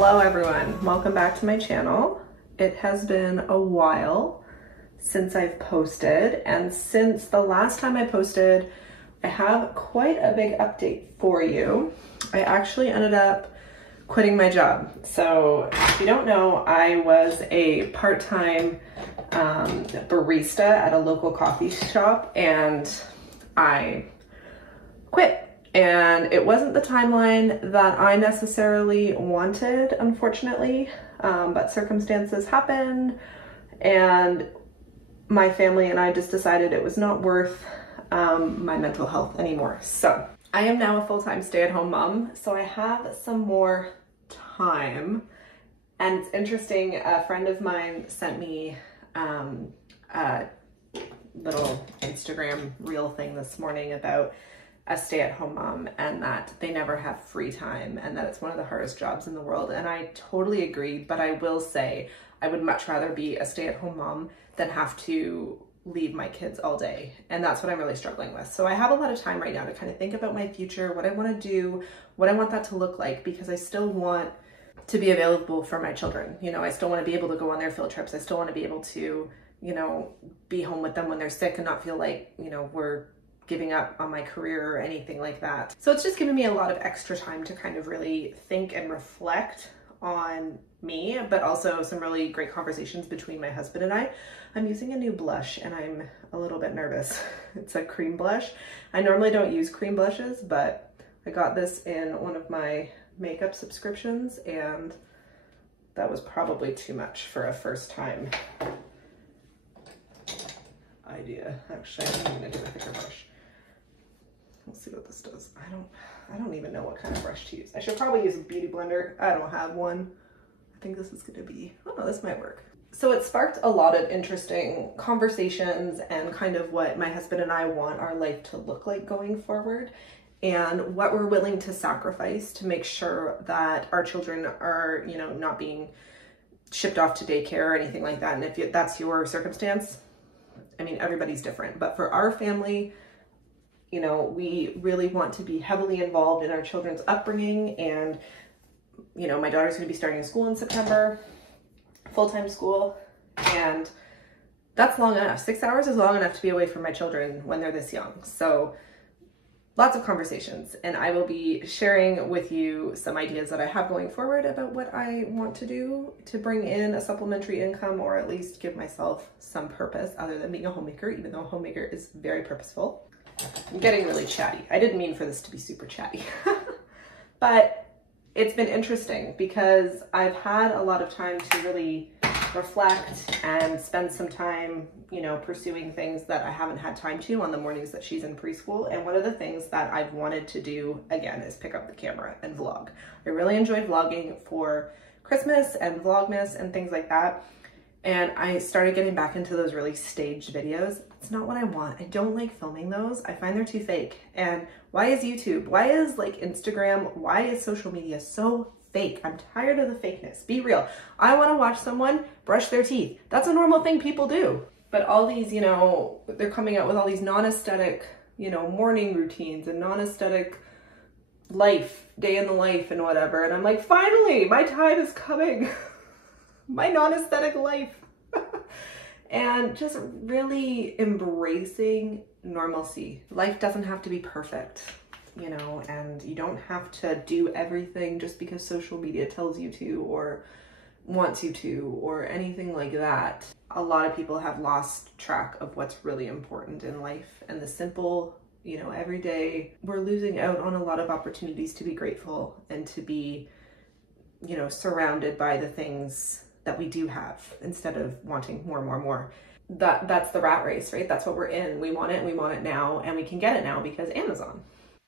Hello everyone, welcome back to my channel. It has been a while since I've posted, and since the last time I posted, I have quite a big update for you. I actually ended up quitting my job. So if you don't know, I was a part-time barista at a local coffee shop, and I quit. And it wasn't the timeline that I necessarily wanted, unfortunately, but circumstances happened, and my family and I just decided it was not worth my mental health anymore. So I am now a full-time stay-at-home mom, so I have some more time. And it's interesting, a friend of mine sent me a little Instagram reel thing this morning about a stay-at-home mom and that they never have free time and that it's one of the hardest jobs in the world. And I totally agree, but I will say I would much rather be a stay-at-home mom than have to leave my kids all day. And that's what I'm really struggling with. So I have a lot of time right now to kind of think about my future, what I want to do, what I want that to look like, because I still want to be available for my children. You know, I still want to be able to go on their field trips. I still want to be able to, you know, be home with them when they're sick and not feel like, you know, we're giving up on my career or anything like that. So it's just given me a lot of extra time to kind of really think and reflect on me, but also some really great conversations between my husband and I. I'm using a new blush and I'm a little bit nervous. It's a cream blush. I normally don't use cream blushes, but I got this in one of my makeup subscriptions and that was probably too much for a first time idea. Actually, I'm gonna do a thicker brush. Let's see what this does. I don't even know what kind of brush to use. I should probably use a beauty blender. I don't have one. I think this is gonna be, oh no, this might work. So it sparked a lot of interesting conversations and kind of what my husband and I want our life to look like going forward and what we're willing to sacrifice to make sure that our children are, you know, not being shipped off to daycare or anything like that. And if that's your circumstance, I mean, everybody's different, but for our family, you know, we really want to be heavily involved in our children's upbringing. And, you know, my daughter's going to be starting school in September, full-time school. And that's long enough. 6 hours is long enough to be away from my children when they're this young. So lots of conversations. And I will be sharing with you some ideas that I have going forward about what I want to do to bring in a supplementary income, or at least give myself some purpose other than being a homemaker, even though a homemaker is very purposeful. I'm getting really chatty. I didn't mean for this to be super chatty, but it's been interesting because I've had a lot of time to really reflect and spend some time, you know, pursuing things that I haven't had time to on the mornings that she's in preschool. And one of the things that I've wanted to do again is pick up the camera and vlog. I really enjoyed vlogging for Christmas and Vlogmas and things like that. And I started getting back into those really staged videos. It's not what I want. I don't like filming those. I find they're too fake. And why is YouTube? Why is like Instagram? Why is social media so fake? I'm tired of the fakeness. Be real. I want to watch someone brush their teeth. That's a normal thing people do. But all these, you know, they're coming out with all these non-aesthetic, you know, morning routines and non-aesthetic life, day in the life and whatever. And I'm like, finally, my time is coming. My non-aesthetic life. And just really embracing normalcy. Life doesn't have to be perfect, you know, and you don't have to do everything just because social media tells you to or wants you to or anything like that. A lot of people have lost track of what's really important in life, and the simple, you know, every day we're losing out on a lot of opportunities to be grateful and to be, you know, surrounded by the things that we do have instead of wanting more and more and more. That's the rat race, right? That's what we're in. We want it now, and we can get it now because Amazon.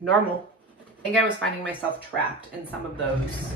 Normal. I think I was finding myself trapped in some of those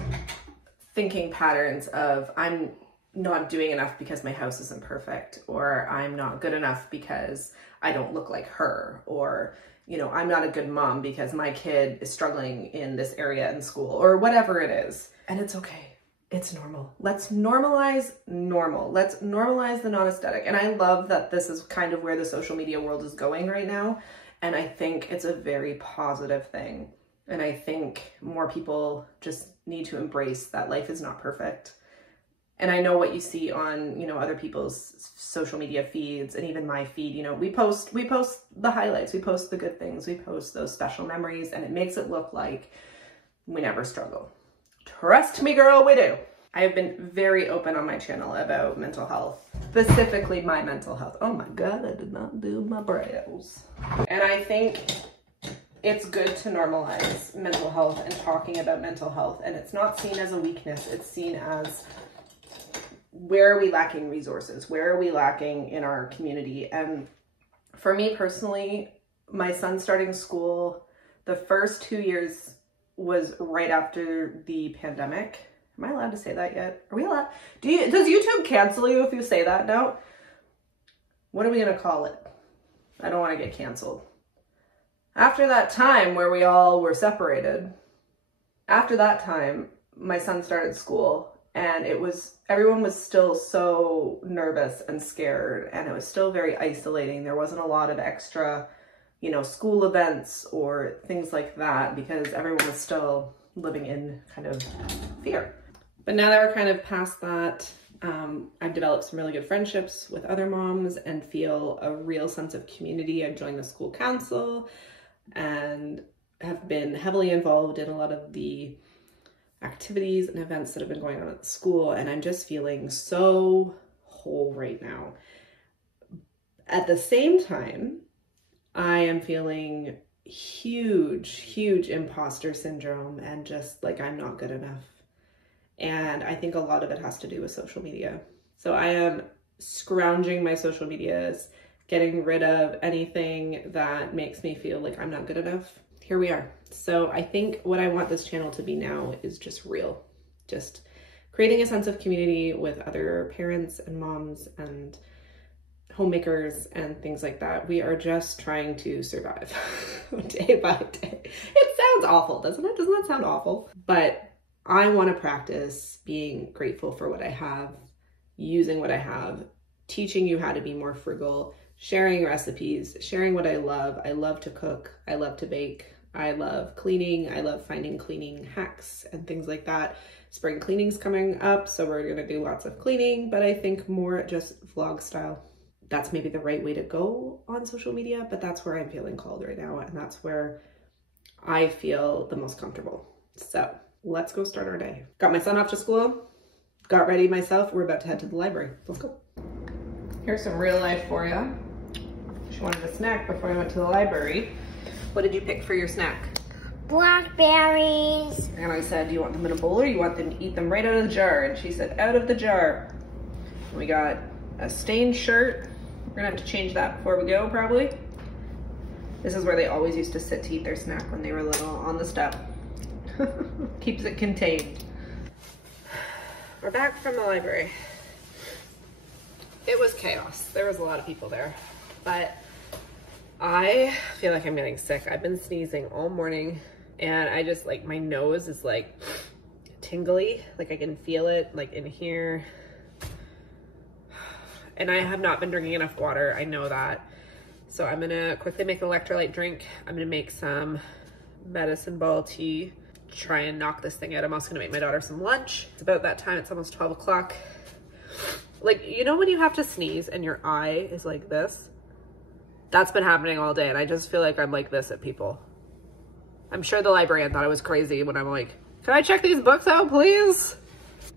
thinking patterns of I'm not doing enough because my house isn't perfect, or I'm not good enough because I don't look like her, or, you know, I'm not a good mom because my kid is struggling in this area in school, or whatever it is. And it's okay. It's normal. Let's normalize normal. Let's normalize the non-aesthetic. And I love that this is kind of where the social media world is going right now. And I think it's a very positive thing. And I think more people just need to embrace that life is not perfect. And I know what you see on, you know, other people's social media feeds and even my feed, you know, we post the highlights, we post the good things, we post those special memories, and it makes it look like we never struggle. Trust me, girl, we do. I have been very open on my channel about mental health, specifically my mental health. Oh my God, I did not do my brows. And I think it's good to normalize mental health and talking about mental health. And it's not seen as a weakness. It's seen as, where are we lacking resources? Where are we lacking in our community? And for me personally, my son starting school, the first 2 years was right after the pandemic. Am I allowed to say that yet? Are we allowed? Does YouTube cancel you if you say that now? What are we gonna call it? I don't want to get canceled. After that time where we all were separated, after that time, my son started school, and everyone was still so nervous and scared, and it was still very isolating. There wasn't a lot of extra, you know, school events or things like that because everyone was still living in kind of fear. But now that we're kind of past that, I've developed some really good friendships with other moms and feel a real sense of community. I've joined the school council and have been heavily involved in a lot of the activities and events that have been going on at the school. And I'm just feeling so whole right now. At the same time, I am feeling huge imposter syndrome and just like I'm not good enough. And I think a lot of it has to do with social media. So I am scrounging my social medias, getting rid of anything that makes me feel like I'm not good enough. Here we are. So I think what I want this channel to be now is just real. Just creating a sense of community with other parents and moms and homemakers and things like that. We are just trying to survive day by day. It sounds awful, doesn't it? Doesn't that sound awful? But I want to practice being grateful for what I have, using what I have, teaching you how to be more frugal, sharing recipes, sharing what I love. I love to cook. I love to bake. I love cleaning. I love finding cleaning hacks and things like that. Spring cleaning's coming up, so we're going to do lots of cleaning, but I think more just vlog style. That's maybe the right way to go on social media, but that's where I'm feeling called right now, and that's where I feel the most comfortable. So let's go start our day. Got my son off to school, got ready myself. We're about to head to the library. Let's go. Here's some real life for you. She wanted a snack before I went to the library. What did you pick for your snack? Blackberries. And I said, do you want them in a bowl or you want them to eat them right out of the jar? And she said, out of the jar. And we got a stained shirt. We're gonna have to change that before we go, probably. This is where they always used to sit to eat their snack when they were little, on the step. Keeps it contained. We're back from the library. It was chaos. There was a lot of people there, but I feel like I'm getting sick. I've been sneezing all morning and I just like, my nose is like tingly. Like I can feel it like in here. And I have not been drinking enough water. I know that. So I'm gonna quickly make an electrolyte drink. I'm gonna make some medicine ball tea, try and knock this thing out. I'm also gonna make my daughter some lunch. It's about that time, it's almost 12 o'clock. Like, you know when you have to sneeze and your eye is like this? That's been happening all day and I just feel like I'm like this at people. I'm sure the librarian thought I was crazy when I'm like, can I check these books out, please?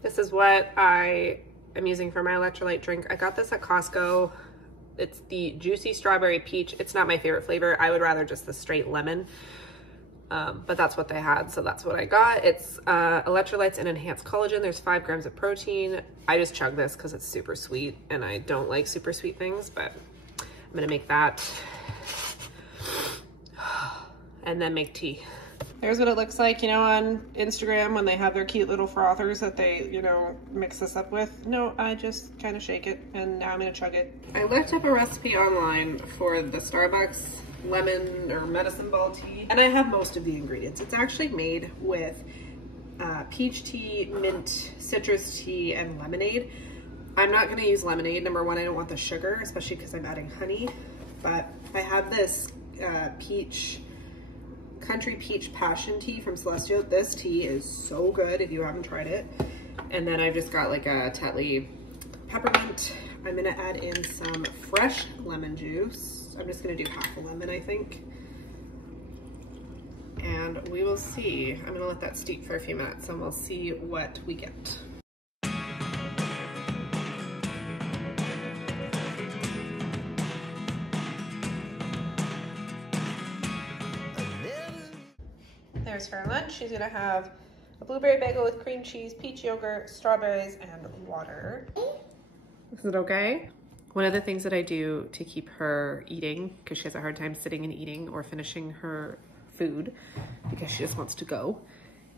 This is what I am using for my electrolyte drink. I got this at Costco. It's the juicy strawberry peach. It's not my favorite flavor. I would rather just the straight lemon. But that's what they had, so that's what I got. It's electrolytes and enhanced collagen. There's 5 grams of protein. I just chug this because it's super sweet and I don't like super sweet things, but I'm gonna make that and then make tea. There's what it looks like, you know, on Instagram when they have their cute little frothers that they, you know, mix this up with. No, I just kind of shake it and now I'm gonna chug it. I looked up a recipe online for the Starbucks lemon or medicine ball tea and I have most of the ingredients. It's actually made with peach tea, mint, citrus tea, and lemonade. I'm not gonna use lemonade. Number one, I don't want the sugar, especially because I'm adding honey, but I have this peach Country Peach Passion Tea from Celestial. This tea is so good if you haven't tried it. And then I've just got like a Tetley peppermint. I'm gonna add in some fresh lemon juice. I'm just gonna do half a lemon, I think. And we will see. I'm gonna let that steep for a few minutes and we'll see what we get. There's her lunch. She's gonna have a blueberry bagel with cream cheese, peach yogurt, strawberries, and water. Is it okay? One of the things that I do to keep her eating, because she has a hard time sitting and eating or finishing her food because she just wants to go,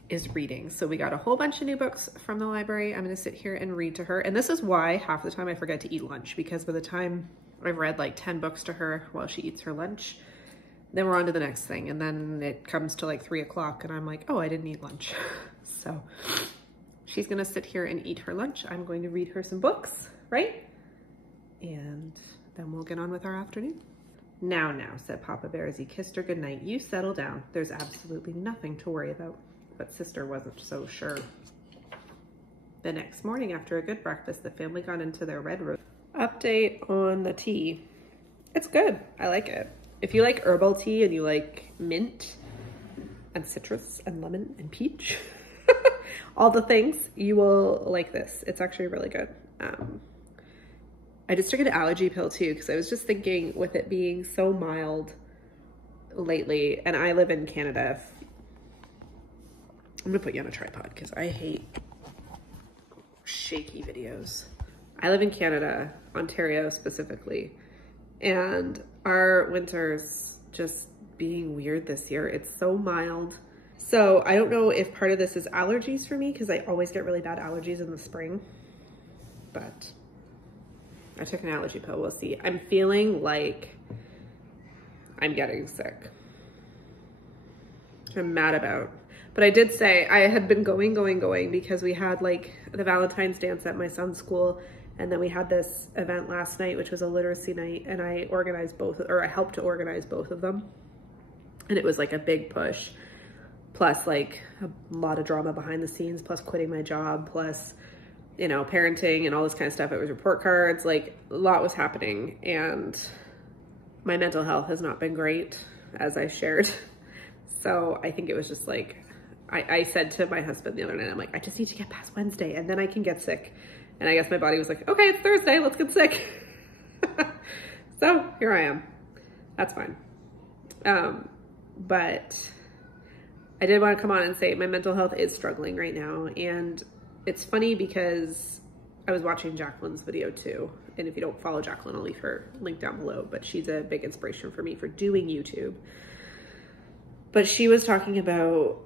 is reading. So we got a whole bunch of new books from the library. I'm gonna sit here and read to her. And this is why half the time I forget to eat lunch, because by the time I've read like 10 books to her while she eats her lunch, then we're on to the next thing. And then it comes to like 3 o'clock and I'm like, oh, I didn't eat lunch. So she's gonna sit here and eat her lunch. I'm going to read her some books, right? And then we'll get on with our afternoon. Now, said Papa Bear as he kissed her goodnight. You settle down. There's absolutely nothing to worry about. But Sister wasn't so sure. The next morning, after a good breakfast, the family got into their red room. Update on the tea. It's good. I like it. If you like herbal tea and you like mint and citrus and lemon and peach, all the things, you will like this. It's actually really good. I just took an allergy pill too, because I was just thinking with it being so mild lately, and I live in Canada. I'm gonna put you on a tripod because I hate shaky videos. I live in Canada, Ontario specifically, and our winter's just being weird this year. It's so mild. So I don't know if part of this is allergies for me, because I always get really bad allergies in the spring, but I took an allergy pill. We'll see. I'm feeling like I'm getting sick. I'm mad about. But I did say I had been going because we had like the Valentine's dance at my son's school. And then we had this event last night, which was a literacy night. And I organized both, or I helped to organize both of them. And it was like a big push. Plus like a lot of drama behind the scenes, plus quitting my job, plus, you know, parenting and all this kind of stuff. It was report cards, like a lot was happening. And my mental health has not been great, as I shared. So I think it was just like, I said to my husband the other night, I'm like, I just need to get past Wednesday and then I can get sick. And I guess my body was like, okay, it's Thursday, let's get sick. So here I am. That's fine. But I did want to come on and say my mental health is struggling right now. And it's funny because I was watching Jacqueline's video too. And if you don't follow Jacqueline, I'll leave her link down below, but she's a big inspiration for me for doing YouTube. But she was talking about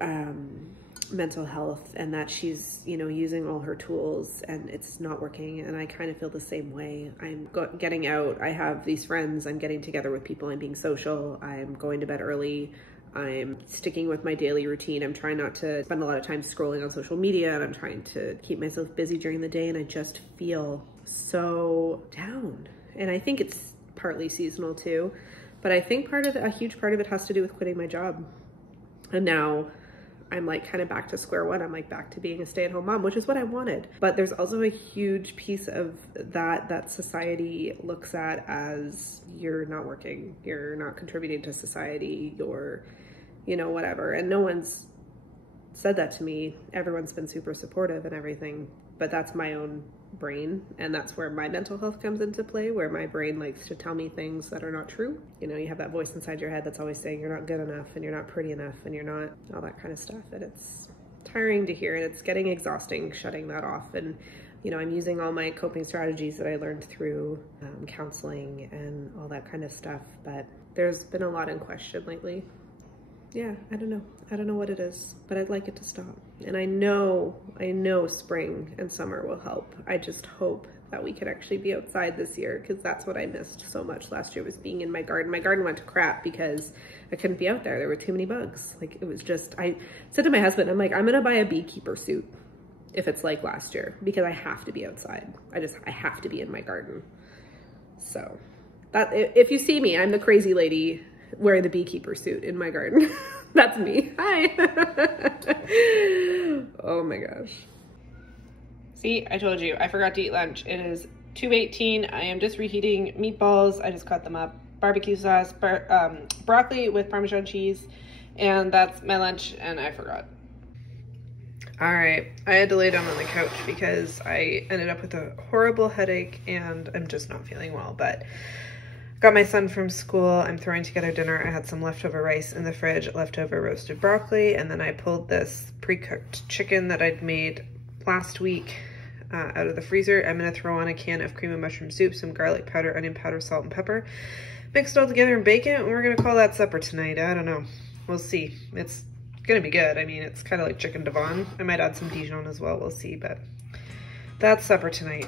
mental health and that she's, you know, using all her tools and it's not working. And I kind of feel the same way. I'm getting out. I have these friends. I'm getting together with people. I'm being social. I'm going to bed early. I'm sticking with my daily routine. I'm trying not to spend a lot of time scrolling on social media, and I'm trying to keep myself busy during the day. And I just feel so down. And I think it's partly seasonal too. But I think a huge part of it has to do with quitting my job. And now I'm like kind of back to square one. I'm like back to being a stay-at-home mom, which is what I wanted. But there's also a huge piece of that society looks at as you're not working, you're not contributing to society, you're, you know, whatever. And no one's said that to me. Everyone's been super supportive and everything, but that's my own brain, and that's where my mental health comes into play, where my brain likes to tell me things that are not true. You know, you have that voice inside your head that's always saying you're not good enough and you're not pretty enough and you're not all that kind of stuff, and it's tiring to hear, and it's getting exhausting shutting that off. And you know, I'm using all my coping strategies that I learned through counseling and all that kind of stuff, but there's been a lot in question lately. Yeah, I don't know what it is, but I'd like it to stop. And I know spring and summer will help. I just hope that we can actually be outside this year, because that's what I missed so much last year, was being in my garden. My garden went to crap because I couldn't be out there. There were too many bugs. Like, it was just, I said to my husband, I'm like, I'm gonna buy a beekeeper suit if it's like last year, because I have to be outside. I have to be in my garden. So that, if you see me, I'm the crazy lady wearing the beekeeper suit in my garden. That's me. Hi. Oh my gosh. See, I told you, I forgot to eat lunch. It is 2:18. I am just reheating meatballs. I just cut them up. Barbecue sauce, broccoli with Parmesan cheese, and that's my lunch, and I forgot. All right, I had to lay down on the couch because I ended up with a horrible headache and I'm just not feeling well, but got my son from school. I'm throwing together dinner. I had some leftover rice in the fridge, leftover roasted broccoli, and then I pulled this pre-cooked chicken that I'd made last week out of the freezer. I'm gonna throw on a can of cream of mushroom soup, some garlic powder, onion powder, salt, and pepper. Mix it all together and bake it, and we're gonna call that supper tonight. I don't know. We'll see. It's gonna be good. I mean, it's kind of like chicken Devon. I might add some Dijon as well. We'll see, but that's supper tonight.